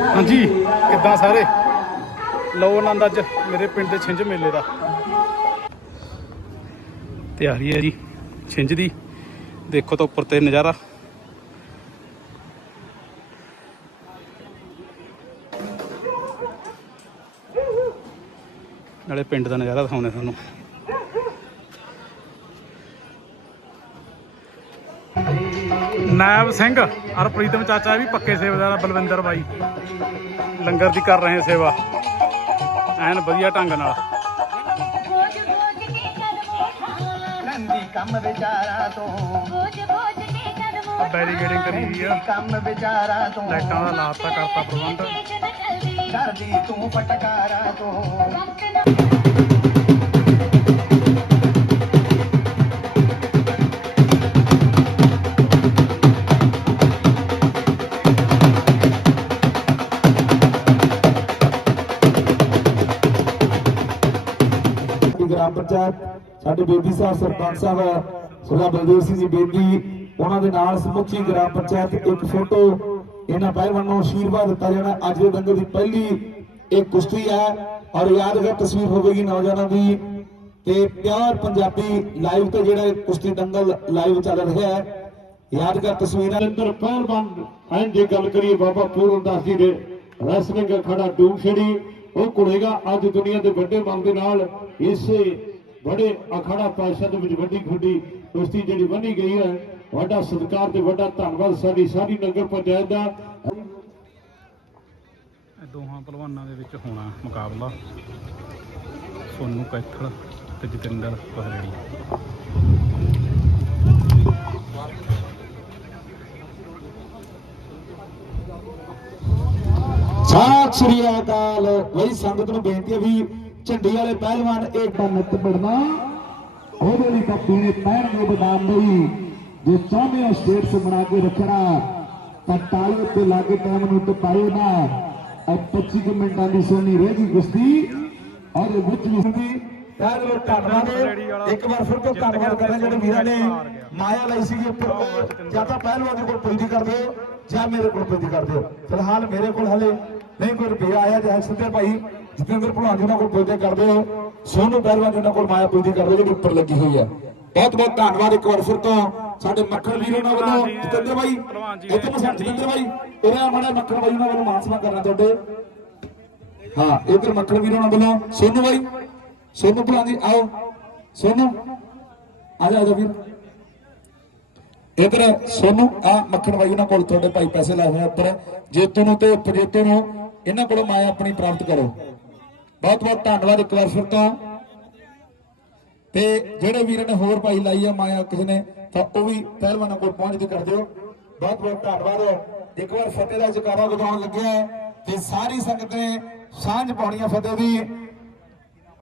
ਹਾਂਜੀ, ਕਿੱਦਾਂ ਸਾਰੇ? ਲਓ ਆਨੰਦ ਅੱਜ ਮੇਰੇ ਪਿੰਡ ਦੇ ਛਿੰਝ ਮੇਲੇ ਦਾ। ਤਿਆਰੀ ਹੈ ਜੀ, ਛਿੰਝ ਦੀ। ਦੇਖੋ ਤਾਂ ਉੱਪਰ ਤੇ ਨਜ਼ਾਰਾ। ਨਾਲੇ ਪਿੰਡ ਦਾ ਨਜ਼ਾਰਾ ਦਿਖਾਉਂਦੇ ਤੁਹਾਨੂੰ। ਨਾਇਬ ਸਿੰਘ ਔਰ ਪ੍ਰੀਤਮ ਚਾਚਾ ਵੀ ਪੱਕੇ ਸੇਵਾਦਾਰ ਆ, ਬਲਵਿੰਦਰ ਬਾਈ। ਲੰਗਰ ਦੀ ਕਰ ਰਹੇ ਸੇਵਾ। ਐਨ ਵਧੀਆ ਢੰਗ ਨਾਲ। ਬੋਝ ਬੋਝ ਕੇ ਕਦਮੋਂ ਉਠਾਵਾਂ ਨੰਦੀ ਕੰਮ ਵਿਚਾਰਾ ਤੋਂ ਬੋਝ ਬੋਝ ਕੇ ਕਦਮੋਂ ਬੈਰੀਕੇਡਿੰਗ ਕਰੀ ਹੋਈ ਆ। ਕੰਮ ਵਿਚਾਰਾ ਤੋਂ ਲਾਈਟਾਂ ਦਾ ਲਾਤਾ ਕਰਤਾ ਪ੍ਰਬੰਧ। ਤੇਜ ਤੂੰ ਫਟਕਾਰਾ ਤੋਂ। ਵਕਤ ਨਾ ਗ੍ਰਾਮ ਪੰਚਾਇਤ, ਸਾਡੇ ਬੇਦੀ ਸਾਹਿਬ ਸਰਪੰਚ ਸਾਹਿਬ ਸਰਦਾਰ ਬਲਦੇਵ ਸਿੰਘ ਜੀ ਬੇਦੀ, ਉਹਨਾਂ ਦੇ ਨਾਲ ਸਮੁੱਚੀ ਗ੍ਰਾਮ ਪੰਚਾਇਤ ਇੱਕ ਫੋਟੋ ਇਹਨਾਂ ਪਹਿਲਵਾਨਾਂ ਨੂੰ ਆਸ਼ੀਰਵਾਦ ਦਿੱਤਾ ਜਾਣਾ। ਅੱਜ ਦੇ ਦੰਗਲ ਦੀ ਪਹਿਲੀ ਇਹ ਕੁਸ਼ਤੀ ਹੈ ਔਰ ਯਾਦਗਾਰ ਤਸਵੀਰ ਹੋਵੇਗੀ ਨੌਜਵਾਨਾਂ ਦੀ। ਤੇ ਪਿਆਰ ਪੰਜਾਬੀ ਲਾਈਵ ਤੇ ਜਿਹੜਾ ਕੁਸ਼ਤੀ ਦੰਗਲ ਲਾਈਵ ਚੱਲ ਰਿਹਾ ਹੈ, ਯਾਦਗਾਰ ਤਸਵੀਰਾਂ। ਅੰਦਰ ਪਹਿਲਵਾਨ, ਐਂ ਜੇ ਗੱਲ ਕਰੀਏ ਬਾਬਾ ਪੂਰਨ ਦਾਸ ਜੀ ਦੇ ਰੈਸਲਿੰਗ ਅਖਾੜਾ ਡੂਮਛੜੀ ਉਹ ਘੁਲੇਗਾ ਅੱਜ ਦੁਨੀਆ ਦੇ ਵੱਡੇ ਮਨ ਦੇ ਨਾਲ, ਇਸੇ ਬੜੇ ਅਖਾੜਾ ਪਾਸ਼ਾ ਦੇ ਵਿੱਚ ਵੱਡੀ ਖੁੱਡੀ ਕੁਸ਼ਤੀ ਜਿਹੜੀ ਬੰਨੀ ਗਈ ਹੈ, ਵੱਡਾ ਸਤਿਕਾਰ ਤੇ ਵੱਡਾ ਧੰਨਵਾਦ ਸਾਡੀ ਸਾਰੀ ਨਗਰ ਪੰਚਾਇਤ ਦਾ। ਦੋਹਾਂ ਪਹਿਲਵਾਨਾਂ ਦੇ ਵਿੱਚ ਹੋਣਾ ਮੁਕਾਬਲਾ। ਸੋਨੂ ਕੈਥਲ ਤੇ ਜਤਿੰਦਰ ਪਹਲੇੜੀ ਸਤਿ ਸ੍ਰੀ ਅਕਾਲ। ਬਈ ਸੰਗਤ ਨੂੰ ਬੇਨਤੀ ਹੈ ਵੀ ਝੰਡੀ ਵਾਲੇ ਪਹਿਲਵਾਨ ਇੱਕ ਨੱਤ ਪੜਨਾ ਉਹਦੇ ਲਈ ਤਾਂ ਪੀਣੇ ਬਦਾਮ ਲਈ ਜੇ ਚਾਹੁੰਦੇ ਹੋ ਸਟੇਟਸ ਬਣਾ ਕੇ ਰੱਖਣਾ, ਤਾਂ ਟਾਲੀ ਉੱਤੇ ਲਾ ਟਾਈਮ ਨੂੰ ਟਪਾਇਓ ਨਾ। ਅਬ 25 ਮਿੰਟਾਂ ਦੀ ਸੋਨੀ ਰਹਿ ਗਈ ਕੁਸ਼ਤੀ ਔਰ ਵਿੱਚ ਵੀ ਦੀ ਪਹਿਲ ਧੰਨਵਾਦ ਇੱਕ ਵਾਰ ਫਿਰ ਤੋਂ ਧੰਨਵਾਦ ਕਰਨਾ ਜਿਹੜੇ ਵੀਰਾਂ ਨੇ ਮਾਇਆ ਲਈ ਸੀਗੀ ਜਾਂ ਤਾਂ ਪਹਿਲਵਾਨ ਦੇ ਕੋਲ ਪੁੱਜੀ ਕਰ ਦਿਓ, ਜਾਂ ਮੇਰੇ ਕੋਲ ਪੁੱਜੀ ਕਰ ਦਿਓ। ਫਿਲਹਾਲ ਮੇਰੇ ਕੋਲ ਹਲੇ ਨਹੀਂ ਕੋਈ ਰੁਪਿਆ ਆਇਆ ਜਾਂ ਸਿੱਧੇ ਭਾਈ ਜਤਿੰਦਰ ਭਲਵਾਨ ਜੀ ਉਹਨਾਂ ਕੋਲ ਪੁੱਜੇ ਕਰ ਦਿਓ ਸੋਨੂ ਪਹਿਲਵਾਨ ਜੀ ਉਹਨਾਂ ਕੋਲ ਮਾਇਆ ਪੁੱਜੀ ਕਰ ਦਿਓ ਜਿਹੜੀ ਉੱਪਰ ਲੱਗੀ ਹੋਈ ਹੈ। ਬਹੁਤ ਬਹੁਤ ਧੰਨਵਾਦ ਇੱਕ ਵਾਰ ਫਿਰ ਤੋਂ ਸਾਡੇ ਮੱਖਣ ਵੀਰ ਉਹਨਾਂ ਵੱਲੋਂ। ਜਤਿੰਦਰ ਭਾਈ ਇੱਥੇ ਸਾਡੇ ਜਤਿੰਦਰ ਭਾਈ ਇਹਨਾਂ ਮਾੜਾ ਮੱਖਣ ਭਾਈ ਉਹਨਾਂ ਵੱਲੋਂ ਮਾਨ ਸਨਮਾਨ ਕਰਨਾ ਤੁਹਾਡੇ। ਹਾਂ ਇਧਰ ਮੱਖਣ ਵੀਰ ਉਹਨਾਂ ਵੱਲੋਂ। ਸੋਨੂ ਬਾਈ ਸੋਨੂ ਭਲਾ ਜੀ ਆਓ। ਸੋਨੂ ਆ ਜਾ ਜਾ ਵੀਰ। ਇਧਰ ਸੋਨੂ ਆ ਮੱਖਣ ਬਾਈ ਉਹਨਾਂ ਕੋਲ ਤੁਹਾਡੇ ਭਾਈ ਪੈਸੇ ਲਾਏ ਹੋਏ ਉੱਪਰ। ਜੇਤੂ ਨੂੰ ਤੇ ਉਪਜੇਤੂ ਨੂੰ ਇਹਨਾਂ ਕੋਲੋਂ ਮਾਇਆ ਆਪਣੀ ਪ੍ਰਾਪਤ ਕਰੋ। ਬਹੁਤ ਬਹੁਤ ਧੰਨਵਾਦ ਇੱਕ ਵਾਰ ਫਿਰ ਤੋਂ। ਤੇ ਜਿਹੜੇ ਵੀਰਾਂ ਨੇ ਹੋਰ ਭਾਈ ਲਾਈ ਆ ਮਾਇਆ ਕਿਸੇ ਨੇ, ਤਾਂ ਉਹ ਵੀ ਪਹਿਲਵਾਨਾਂ ਕੋਲ ਪਹੁੰਚ ਕੇ ਕਰ ਦਿਓ। ਬਹੁਤ ਬਹੁਤ ਧੰਨਵਾਦ। ਇੱਕ ਵਾਰ ਫਤਿਹ ਦਾ ਜਕਾਰਾ ਵਜਾਉਣ ਲੱਗਿਆ ਹੈ। ਤੇ ਸਾਰੀ ਸੰਗਤ ਨੇ ਸਾਂਝ ਪਾਉਣੀ ਆ ਫਤਿਹ ਦੀ।